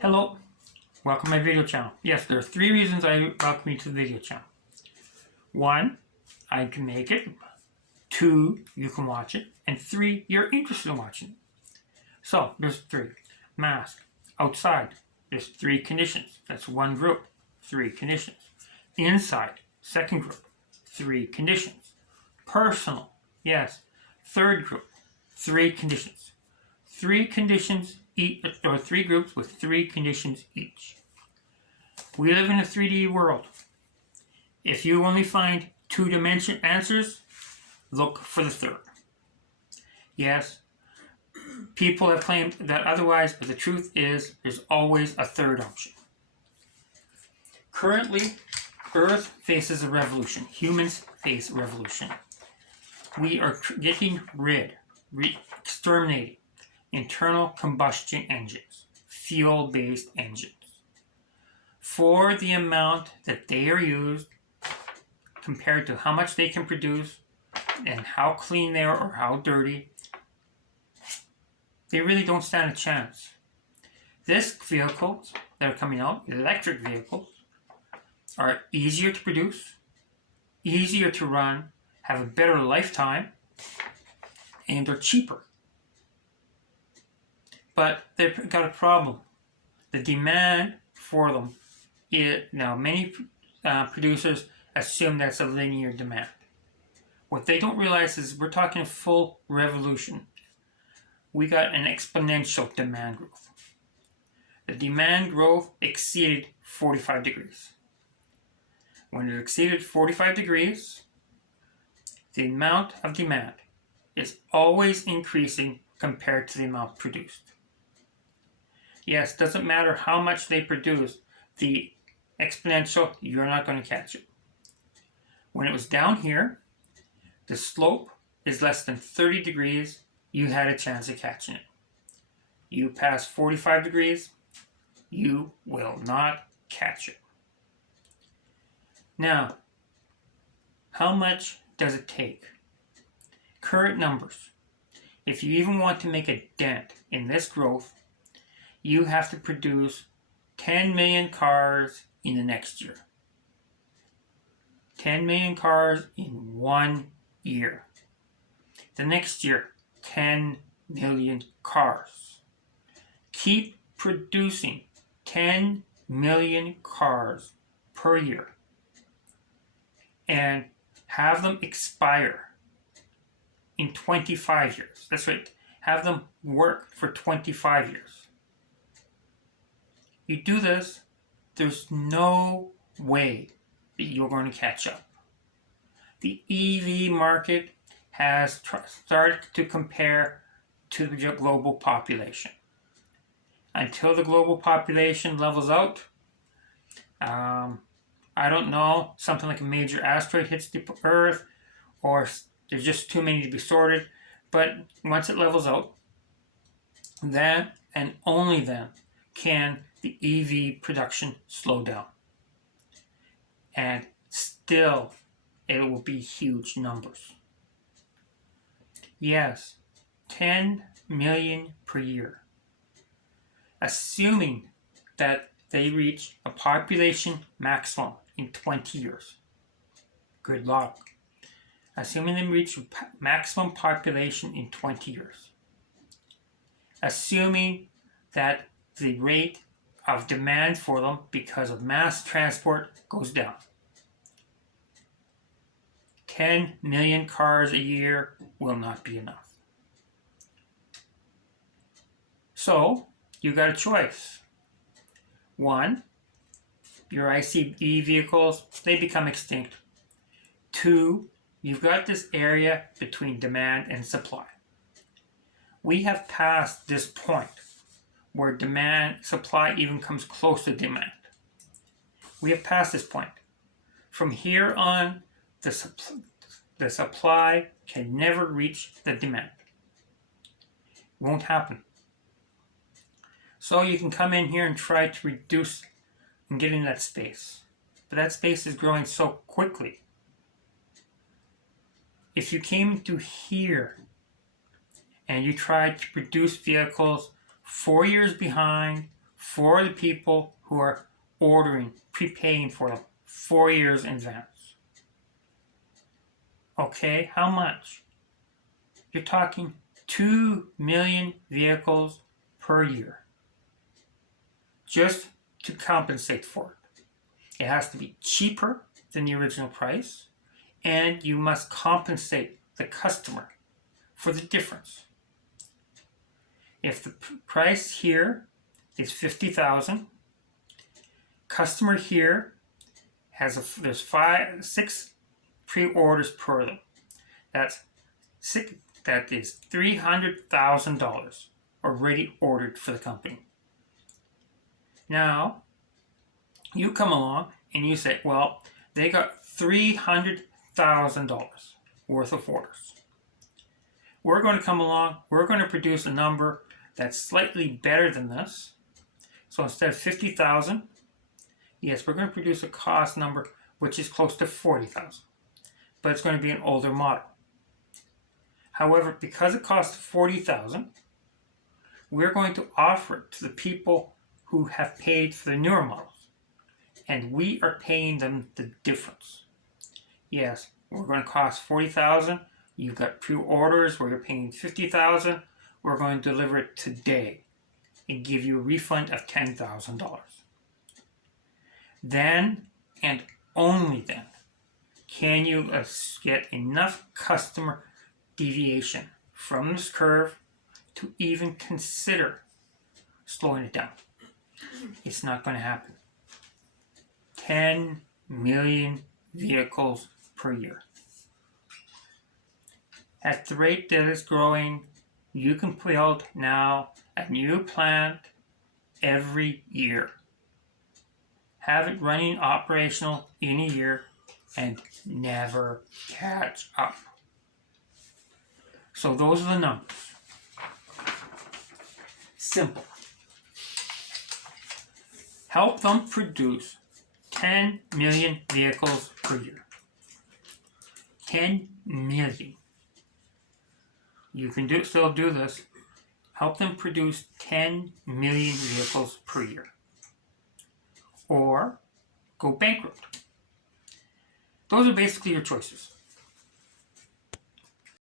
Hello, welcome to my video channel. Yes, there are 3 reasons I welcome you to the video channel. 1, I can make it. 2, you can watch it. And 3, you're interested in watching it. So, there's 3. Mask. Outside, there's 3 conditions. That's 1 group, 3 conditions. Inside, 2nd group, 3 conditions. Personal, yes, 3rd group, 3 conditions. 3 conditions each, or 3 groups with 3 conditions each. We live in a 3D world. If you only find 2-dimension answers, look for the 3rd. Yes, people have claimed that otherwise, but the truth is there's always a 3rd option. Currently, Earth faces a revolution. Humans face a revolution. We are getting rid, exterminating internal combustion engines, fuel-based engines. For the amount that they are used, compared to how much they can produce, and how clean they are or how dirty, they really don't stand a chance. These vehicles that are coming out, electric vehicles, are easier to produce, easier to run, have a better lifetime, and are cheaper. But they've got a problem. The demand for them is, now many producers assume that's a linear demand. What they don't realize is we're talking a full revolution. We got an exponential demand growth. The demand growth exceeded 45 degrees. When it exceeded 45 degrees, the amount of demand is always increasing compared to the amount produced. Yes, doesn't matter how much they produce, the exponential, you're not going to catch it. When it was down here, the slope is less than 30 degrees, you had a chance of catching it. You pass 45 degrees, you will not catch it. Now, how much does it take? Current numbers. If you even want to make a dent in this growth, you have to produce 10 million cars in the next year. 10 million cars in 1 year. The next year, 10 million cars. Keep producing 10 million cars per year and have them expire in 25 years. That's right. Have them work for 25 years. You do this, there's no way that you're going to catch up. The EV market has started to compare to the global population. Until the global population levels out, I don't know, something like a major asteroid hits the Earth, or there's just too many to be sorted, but once it levels out, then and only then can the EV production slow down. And still, it will be huge numbers. Yes, 10 million per year. Assuming that they reach a population maximum in 20 years. Good luck. Assuming they reach maximum population in 20 years. Assuming that the rate of demand for them because of mass transport goes down. 10 million cars a year will not be enough. So, you got a choice. 1, your I.C.E vehicles, they become extinct. 2, you've got this area between demand and supply. We have passed this point where supply even comes close to demand. We have passed this point. From here on, the supply can never reach the demand. It won't happen. So you can come in here and try to reduce and get in that space. But that space is growing so quickly. If you came to here and you tried to produce vehicles 4 years behind for the people who are ordering, prepaying for them 4 years in advance. Okay, how much? You're talking 2 million vehicles per year just to compensate for it. It has to be cheaper than the original price, and you must compensate the customer for the difference. If the price here is $50,000, customer here has there's 6 pre-orders per them. That is $300,000 already ordered for the company. Now, you come along and you say, well, they got $300,000 worth of orders. We're going to come along, we're going to produce a number that's slightly better than this. So instead of 50,000, yes, we're going to produce a cost number which is close to 40,000, but it's going to be an older model. However, because it costs 40,000, we're going to offer it to the people who have paid for the newer models, and we are paying them the difference. Yes, we're going to cost 40,000. You've got pre-orders where you're paying 50,000. We're going to deliver it today and give you a refund of $10,000. Then, and only then, can you get enough customer deviation from this curve to even consider slowing it down. It's not going to happen. 10 million vehicles per year. At the rate that it's growing, you can build now a new plant every year. Have it running operational in a year and never catch up. So those are the numbers. Simple. Help them produce 10 million vehicles per year. 10 million. You can still do this. Help them produce 10 million vehicles per year. Or go bankrupt. Those are basically your choices.